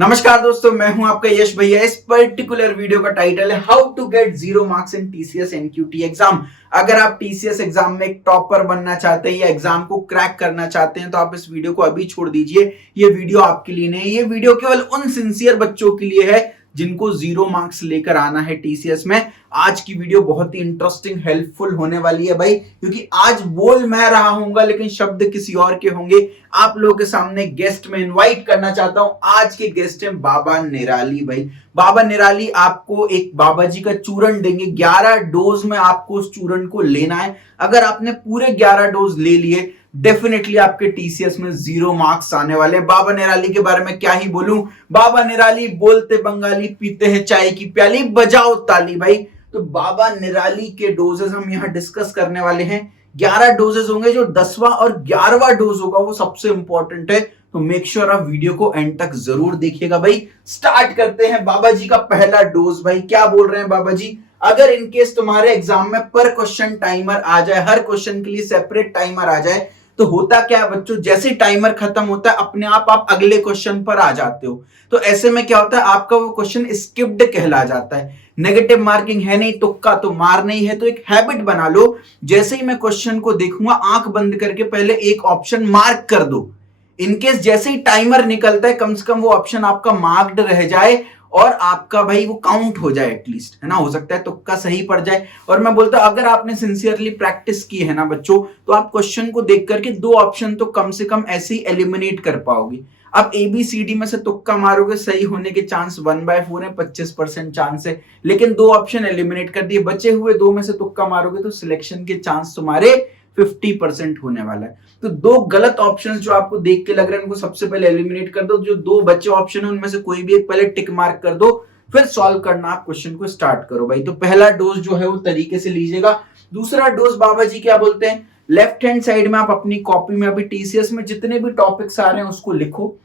नमस्कार दोस्तों, मैं हूं आपका यश भैया। इस पर्टिकुलर वीडियो का टाइटल है how to get 0 marks in TCS NQT exam. अगर आप टीसीएस एग्जाम में एक टॉपर बनना चाहते हैं या एग्जाम को क्रैक करना चाहते हैं तो आप इस वीडियो को अभी छोड़ दीजिए। ये वीडियो आपके लिए नहीं है। ये वीडियो केवल उन सिंसियर बच्चों के लिए है जिनको 0 मार्क्स लेकर आना है टीसीएस में। आज की वीडियो बहुत ही इंटरेस्टिंग हेल्पफुल होने वाली है भाई, क्योंकि आज बोल मैं रहा हूंगा लेकिन शब्द किसी और के होंगे। आप लोगों के सामने गेस्ट में इनवाइट करना चाहता हूं। आज के गेस्ट हैं बाबा निराली भाई। बाबा निराली आपको एक बाबा जी का चूरन देंगे। 11 डोज में आपको उस चूरन को लेना है। अगर आपने पूरे 11 डोज ले लिए डेफिनेटली आपके टीसीएस में 0 मार्क्स आने वाले हैं। बाबा निराली के बारे में क्या ही बोलूं। बाबा निराली बोलते बंगाली, पीते हैं चाय की प्याली, बजाओ ताली भाई। तो बाबा निराली के डोजेस हम यहां डिस्कस करने वाले हैं। 11 डोजेस होंगे। जो 10वां और 11वां डोज होगा वो सबसे इंपॉर्टेंट है, तो मेक श्योर आप वीडियो को एंड तक जरूर देखिएगा भाई। स्टार्ट करते हैं बाबा जी का पहला डोज। भाई क्या बोल रहे हैं बाबा जी, अगर इनकेस तुम्हारे एग्जाम में पर क्वेश्चन टाइमर आ जाए, हर क्वेश्चन के लिए सेपरेट टाइमर आ जाए, तो होता क्या है बच्चों, जैसे टाइमर खत्म होता है अपने आप अगले क्वेश्चन पर आ जाते हो। तो ऐसे में क्या होता है, आपका वो क्वेश्चन स्किप्ड कहला जाता है। नेगेटिव मार्किंग है नहीं, तुक्का तो मार नहीं है। तो एक हैबिट बना लो, जैसे ही मैं क्वेश्चन को देखूंगा आंख बंद करके पहले एक ऑप्शन मार्क कर दो। इनकेस जैसे ही टाइमर निकलता है कम से कम वो ऑप्शन आपका मार्क्ड रह जाए और आपका भाई वो काउंट हो जाए एटलीस्ट, है ना। हो सकता है तुक्का सही पड़ जाए। और मैं बोलता हूं अगर आपने सिंसियरली प्रैक्टिस की है ना बच्चों, तो आप क्वेश्चन को देख करके 2 ऑप्शन तो कम से कम ऐसे ही एलिमिनेट कर पाओगे। अब ABCD में से तुक्का मारोगे, सही होने के चांस 1/4 है, 25% चांस है, लेकिन 2 ऑप्शन एलिमिनेट कर दिए। बचे हुए 2 में से तुक्का मारोगे तो सिलेक्शन के चांस तुम्हारे 50% होने वाला है। तो 2 गलत ऑप्शंस जो आपको देख के लग रहे हैं उनको सबसे पहले एलिमिनेट कर दो। जो 2 बचे ऑप्शन है उनमें से कोई भी एक पहले टिक मार्क कर दो, फिर सॉल्व करना आप क्वेश्चन को स्टार्ट करो भाई। तो पहला डोज जो है वो तरीके से लीजिएगा। दूसरा डोज बाबा जी क्या बोलते हैं, लेफ्ट हैंड साइड में आप अपनी कॉपी में अभी टीसीएस में जितने भी टॉपिक्स आ रहे हैं उसको लिखो,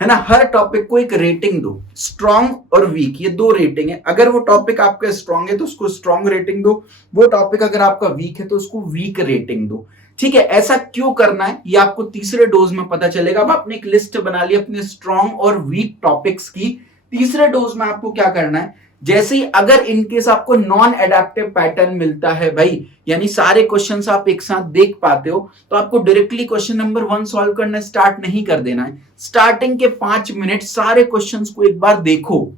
है ना। हर टॉपिक को एक रेटिंग दो, स्ट्रॉन्ग और वीक, ये 2 रेटिंग है। अगर वो टॉपिक आपका स्ट्रॉन्ग है तो उसको स्ट्रॉन्ग रेटिंग दो, वो टॉपिक अगर आपका वीक है तो उसको वीक रेटिंग दो। ठीक है, ऐसा क्यों करना है ये आपको तीसरे डोज में पता चलेगा। अब आपने एक लिस्ट बना ली अपने स्ट्रॉन्ग और वीक टॉपिक्स की। तीसरे डोज में आपको क्या करना है, जैसे ही अगर इनकेस आपको नॉन एडेप्टिव पैटर्न मिलता है भाई, यानी सारे क्वेश्चंस आप एक साथ देख पाते हो, तो आपको डायरेक्टली क्वेश्चन नंबर 1 सॉल्व करना स्टार्ट नहीं कर देना है। स्टार्टिंग के 5 मिनट सारे क्वेश्चंस को एक बार देखो,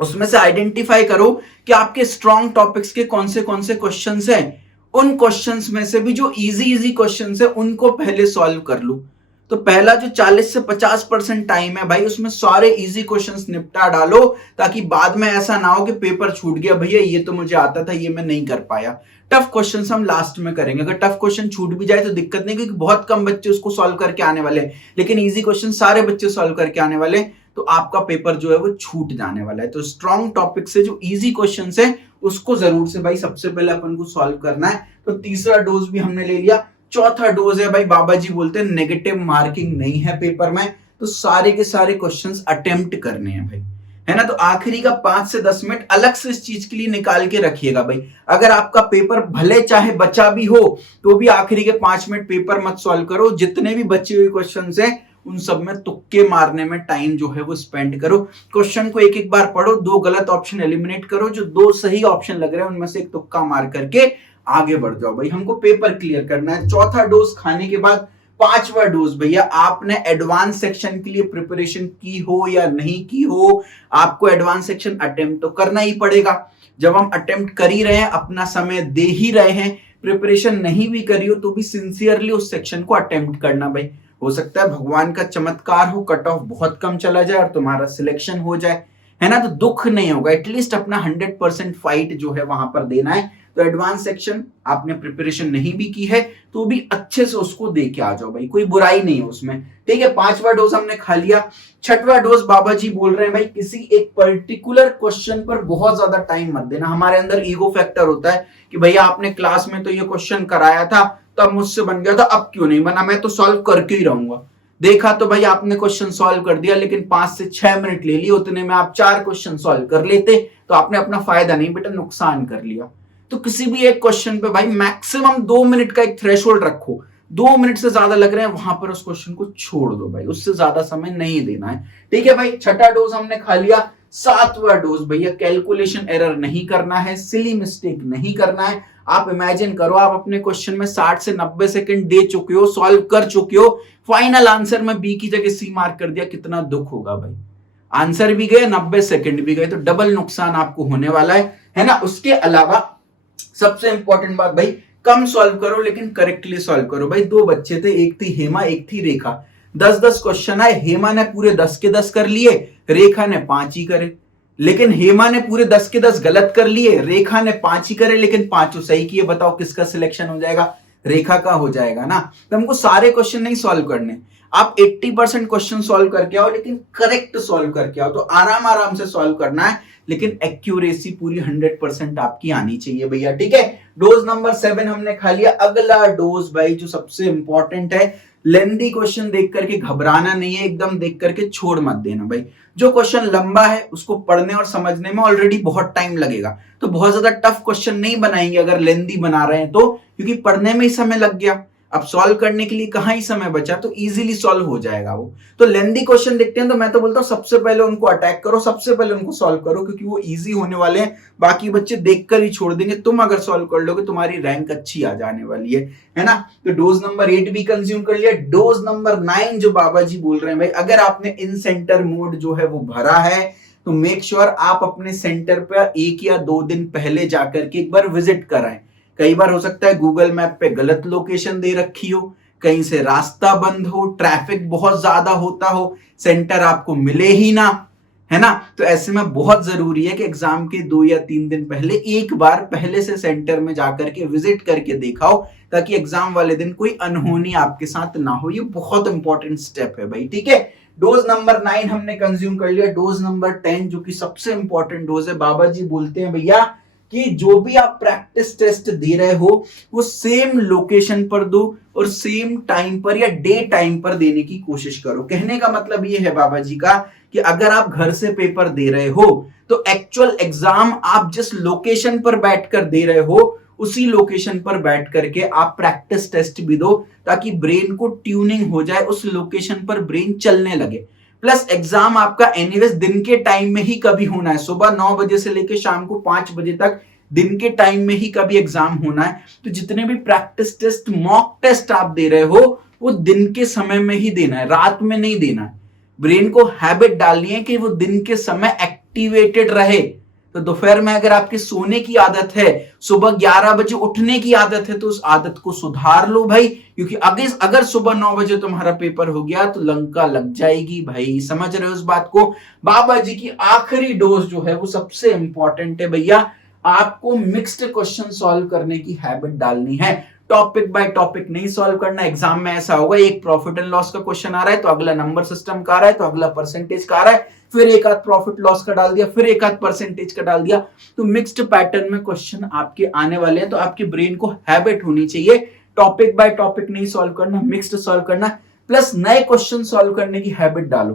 उसमें से आइडेंटिफाई करो कि आपके स्ट्रॉन्ग टॉपिक्स के कौन से क्वेश्चंस हैं। उन क्वेश्चंस में से भी जो इजी क्वेश्चंस है उनको पहले सॉल्व कर लो। तो पहला जो 40 से 50% टाइम है भाई, उसमें सारे इजी क्वेश्चंस निपटा डालो, ताकि बाद में ऐसा ना हो कि पेपर छूट गया, भैया ये तो मुझे आता था, ये मैं नहीं कर पाया। टफ क्वेश्चंस हम लास्ट में करेंगे। अगर टफ क्वेश्चन छूट भी जाए तो दिक्कत नहीं, क्योंकि बहुत कम बच्चे उसको सॉल्व करके आने वाले हैं, लेकिन इजी क्वेश्चन सारे बच्चे सॉल्व करके आने वाले हैं, तो आपका पेपर जो है वो छूट जाने वाला है। तो स्ट्रॉन्ग टॉपिक से जो इजी क्वेश्चंस है उसको जरूर से भाई सबसे पहले अपन को सॉल्व करना है। तो तीसरा डोज भी हमने ले लिया। चौथा डोज है भाई, बाबा जी बोलते हैं नेगेटिव मार्किंग नहीं है पेपर में, तो सारे के सारे क्वेश्चंस अटेम्प्ट करने हैं भाई, है ना। तो आखिरी का 5 से 10 मिनट अलग से इस चीज के लिए निकाल के रखिएगा भाई। अगर आपका पेपर भले चाहे बचा भी हो तो भी आखिरी के 5 मिनट पेपर मत सॉल्व करो। जितने भी बचे हुए क्वेश्चंस हैं उन सब में तुक्के मारने में टाइम जो है वो स्पेंड करो। क्वेश्चन को एक एक बार पढ़ो, 2 गलत ऑप्शन एलिमिनेट करो, जो 2 सही ऑप्शन लग रहे हैं उनमें से एक तुक्का मार करके आगे बढ़ जाओ भाई। हमको पेपर क्लियर करना है। चौथा डोज खाने के बाद 5वां डोज, भैया आपने एडवांस सेक्शन के लिए प्रिपरेशन की हो या नहीं की हो, आपको एडवांस सेक्शन अटेम्प्ट तो करना ही पड़ेगा। जब हम अटेम्प्ट कर ही रहे हैं, अपना समय दे ही रहे हैं, प्रिपरेशन नहीं भी करी हो तो भी सिंसियरली उस सेक्शन को अटेम्प्ट करना भाई। हो सकता है भगवान का चमत्कार हो, कट ऑफ बहुत कम चला जाए और तुम्हारा सिलेक्शन हो जाए, है ना। तो दुख नहीं होगा, एटलीस्ट अपना 100% फाइट जो है वहां पर देना है। तो एडवांस सेक्शन आपने प्रिपरेशन नहीं भी की है तो भी अच्छे से उसको दे के आ जाओ भाई, कोई बुराई नहीं है उसमें। ठीक है, 5वां डोज हमने खा लिया। 6वां डोज बाबा जी बोल रहे हैं भाई, किसी एक पर्टिकुलर क्वेश्चन पर बहुत ज्यादा टाइम मत देना। हमारे अंदर ईगो फैक्टर होता है कि भैया आपने क्लास में तो ये क्वेश्चन कराया था, तब मुझसे बन गया था, अब क्यों नहीं बना, मैं तो सॉल्व करके ही रहूंगा। देखा तो भाई आपने क्वेश्चन सॉल्व कर दिया, लेकिन 5 से 6 मिनट ले लिए, उतने में आप 4 क्वेश्चन सॉल्व कर लेते, तो आपने अपना फायदा नहीं बेटा नुकसान कर लिया। तो किसी भी एक क्वेश्चन पे भाई मैक्सिमम 2 मिनट का एक थ्रेशोल्ड रखो। 2 मिनट से ज्यादा लग रहे हैं, वहां पर उस क्वेश्चन को छोड़ दो भाई, उससे ज्यादा समय नहीं देना है। ठीक है भाई, छठा डोज हमने खा लिया। सातवां डोज भैया, कैलकुलेशन एरर नहीं करना है, सिली मिस्टेक नहीं करना है। आप इमेजिन करो, आप अपने क्वेश्चन में 60 से 90 सेकंड दे चुके हो, सॉल्व कर चुके हो, फाइनल आंसर में बी की जगह सी मार्क कर दिया, कितना दुख होगा भाई। आंसर भी गए, 90 सेकंड भी गए, तो डबल नुकसान आपको होने वाला है ना। उसके अलावा सबसे इंपॉर्टेंट बात भाई, कम सॉल्व करो लेकिन करेक्टली सॉल्व करो। भाई 2 बच्चे थे, एक थी हेमा एक थी रेखा, 10-10 क्वेश्चन आए, हेमा ने पूरे 10 के 10 कर लिए, रेखा ने 5 ही करे। लेकिन हेमा ने पूरे 10 के 10 गलत कर लिए, रेखा ने 5 ही करे लेकिन 5 सही किए। बताओ किसका सिलेक्शन हो जाएगा? रेखा का हो जाएगा ना। तो हमको सारे क्वेश्चन नहीं सॉल्व करने, आप 80% क्वेश्चन सॉल्व करके आओ, लेकिन करेक्ट सॉल्व करके आओ। तो आराम आराम से सॉल्व करना है, लेकिन एक्यूरेसी पूरी 100% आपकी आनी चाहिए भैया। ठीक है, डोज नंबर 7 हमने खा लिया। अगला डोज भाई जो सबसे इंपॉर्टेंट है, लेंदी क्वेश्चन देख करके घबराना नहीं है, एकदम देख करके छोड़ मत देना भाई। जो क्वेश्चन लंबा है उसको पढ़ने और समझने में ऑलरेडी बहुत टाइम लगेगा, तो बहुत ज्यादा टफ क्वेश्चन नहीं बनाएंगे अगर लेंदी बना रहे हैं तो, क्योंकि पढ़ने में ही समय लग गया, अब सॉल्व करने के लिए कहां ही समय बचा, तो इजीली सॉल्व हो जाएगा वो। तो लेंदी क्वेश्चन देखते हैं तो मैं तो बोलता हूं सबसे पहले उनको अटैक करो, सबसे पहले उनको सॉल्व करो, क्योंकि वो इजी होने वाले हैं, बाकी बच्चे देखकर ही छोड़ देंगे। तुम अगर सॉल्व कर लोगे तुम्हारी रैंक अच्छी आ जाने वाली है ना। तो डोज नंबर 8 भी कंज्यूम कर लिया। डोज नंबर 9 जो बाबा जी बोल रहे हैं भाई, अगर आपने इन सेंटर मोड जो है वो भरा है तो मेक श्योर आप अपने सेंटर पर 1 या 2 दिन पहले जाकर के एक बार विजिट कराएं। कई बार हो सकता है गूगल मैप पे गलत लोकेशन दे रखी हो, कहीं से रास्ता बंद हो, ट्रैफिक बहुत ज्यादा होता हो, सेंटर आपको मिले ही ना, है ना। तो ऐसे में बहुत जरूरी है कि एग्जाम के 2 या 3 दिन पहले एक बार पहले से सेंटर में जाकर के विजिट करके दिखाओ, ताकि एग्जाम वाले दिन कोई अनहोनी आपके साथ ना हो। ये बहुत इंपॉर्टेंट स्टेप है भाई। ठीक है, डोज नंबर 9 हमने कंज्यूम कर लिया। डोज नंबर 10 जो कि सबसे इंपॉर्टेंट डोज है, बाबा जी बोलते हैं भैया कि जो भी आप प्रैक्टिस टेस्ट दे रहे हो वो सेम लोकेशन पर दो और सेम टाइम पर या डे टाइम पर देने की कोशिश करो। कहने का मतलब ये है बाबा जी का कि अगर आप घर से पेपर दे रहे हो तो एक्चुअल एग्जाम आप जिस लोकेशन पर बैठकर दे रहे हो उसी लोकेशन पर बैठ करके आप प्रैक्टिस टेस्ट भी दो, ताकि ब्रेन को ट्यूनिंग हो जाए, उस लोकेशन पर ब्रेन चलने लगे। प्लस एग्जाम आपका एनीवेज दिन के टाइम में ही कभी होना है, सुबह 9 बजे से लेकर शाम को 5 बजे तक दिन के टाइम में ही कभी एग्जाम होना है। तो जितने भी प्रैक्टिस टेस्ट, मॉक टेस्ट आप दे रहे हो वो दिन के समय में ही देना है, रात में नहीं देना है। ब्रेन को हैबिट डालनी है कि वो दिन के समय एक्टिवेटेड रहे। तो दोपहर में अगर आपके सोने की आदत है, सुबह 11 बजे उठने की आदत है, तो उस आदत को सुधार लो भाई, क्योंकि अगर सुबह 9 बजे तुम्हारा पेपर हो गया तो लंका लग जाएगी भाई। समझ रहे हो उस बात को? बाबा जी की आखिरी डोज जो है वो सबसे इंपॉर्टेंट है भैया, आपको मिक्स्ड क्वेश्चन सॉल्व करने की हैबिट डालनी है। टॉपिक बाय टॉपिक नहीं सॉल्व करना। एग्जाम में ऐसा होगा, एक प्रॉफिट एंड लॉस का क्वेश्चन आ रहा है तो अगला नंबर सिस्टम का आ रहा है, तो अगला परसेंटेज का आ रहा है, फिर एक आध प्रॉफिट लॉस का डाल दिया, फिर एक आध परसेंटेज का डाल दिया। तो मिक्स्ड पैटर्न में क्वेश्चन आपके आने वाले हैं, तो आपके ब्रेन को हैबिट होनी चाहिए टॉपिक बाय टॉपिक नहीं सॉल्व करना, मिक्स्ड सॉल्व करना। प्लस नए क्वेश्चन सॉल्व करने की हैबिट डालो,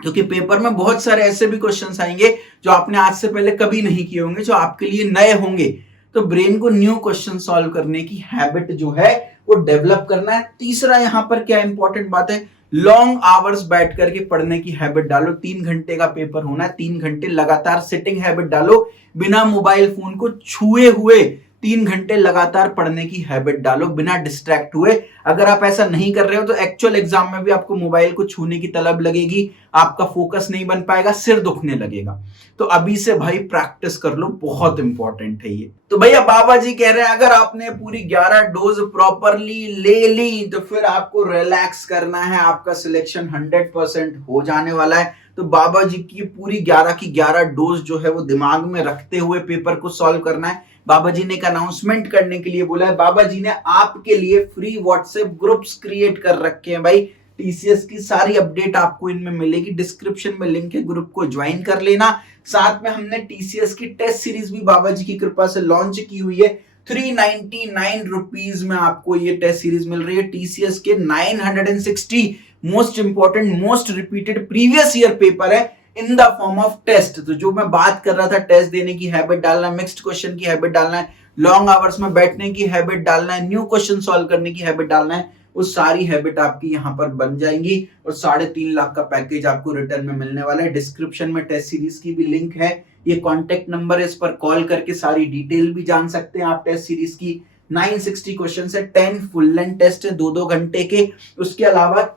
क्योंकि पेपर में बहुत सारे ऐसे भी क्वेश्चंस आएंगे जो आपने आज से पहले कभी नहीं किए होंगे, जो आपके लिए नए होंगे। तो ब्रेन को न्यू क्वेश्चन सॉल्व करने की हैबिट जो है वो डेवलप करना है। तीसरा यहां पर क्या इंपॉर्टेंट बात है, लॉन्ग आवर्स बैठ करके पढ़ने की हैबिट डालो। 3 घंटे का पेपर होना है, 3 घंटे लगातार सिटिंग हैबिट डालो, बिना मोबाइल फोन को छुए हुए 3 घंटे लगातार पढ़ने की हैबिट डालो, बिना डिस्ट्रैक्ट हुए। अगर आप ऐसा नहीं कर रहे हो तो एक्चुअल एग्जाम में भी आपको मोबाइल को छूने की तलब लगेगी, आपका फोकस नहीं बन पाएगा, सिर दुखने लगेगा। तो अभी से भाई प्रैक्टिस कर लो, बहुत इंपॉर्टेंट है ये। तो भैया बाबा जी कह रहे हैं अगर आपने पूरी 11 डोज प्रॉपरली ले ली तो फिर आपको रिलैक्स करना है, आपका सिलेक्शन 100% हो जाने वाला है। तो बाबा जी की पूरी 11 की 11 डोज जो है वो दिमाग में रखते हुए पेपर को सॉल्व करना है। बाबा जी ने एक अनाउंसमेंट करने के लिए बोला है। बाबा जी ने आपके लिए फ्री व्हाट्सएप ग्रुप्स क्रिएट कर रखे हैं भाई। टीसीएस की सारी अपडेट आपको इनमें मिलेगी, डिस्क्रिप्शन में लिंक है, ग्रुप को ज्वाइन कर लेना। साथ में हमने टीसीएस की टेस्ट सीरीज भी बाबा जी की कृपा से लॉन्च की हुई है। 399 रुपीज में आपको ये टेस्ट सीरीज मिल रही है। टीसीएस के 960 most important, most repeated previous year paper है in the form of test. तो जो मैं बात कर रहा था, टेस्ट देने की हैबिट डालना, मिक्स्ड क्वेश्चन की हैबिट डालना है, लॉन्ग आवर्स में बैठने की हैबिट डालना है, न्यू क्वेश्चन सॉल्व करने की हैबिट डालना है, वो सारी हैबिट आपकी यहाँ पर बन जाएंगी और 3.5 लाख का पैकेज आपको रिटर्न में मिलने वाला है। डिस्क्रिप्शन में टेस्ट सीरीज की भी लिंक है, ये कॉन्टेक्ट नंबर है, इस पर कॉल करके सारी डिटेल भी जान सकते हैं आप टेस्ट सीरीज की। 960 क्वेश्चन है, 10 फुल लेंथ टेस्ट है 2-2 घंटे के, उसके अलावा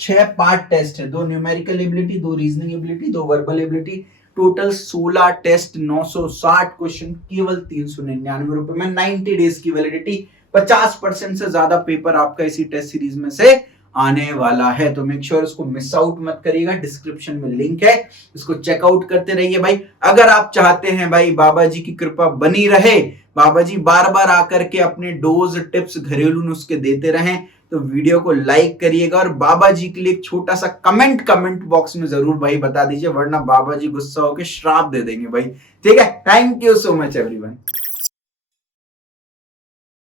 6 पार्ट टेस्ट है, 2 numerical ability, 2 reasoning ability, 2 verbal ability, total 16 test, 960 question, केवल 399 रुपए में, 90 डेज की वैलिडिटी, 50% से ज्यादा पेपर आपका इसी टेस्ट सीरीज में से आने वाला है। तो मेक श्योर इसको मिस आउट मत करिएगा, डिस्क्रिप्शन में लिंक है, इसको चेकआउट करते रहिए भाई। अगर आप चाहते हैं भाई बाबा जी की कृपा बनी रहे, बाबा जी बार बार आकर के अपने डोज टिप्स घरेलू नुस्खे देते रहें, तो वीडियो को लाइक करिएगा और बाबा जी के लिए एक छोटा सा कमेंट बॉक्स में जरूर भाई बता दीजिए, वरना बाबा जी गुस्सा होकर श्राप दे देंगे भाई। ठीक है, thank you so much everyone.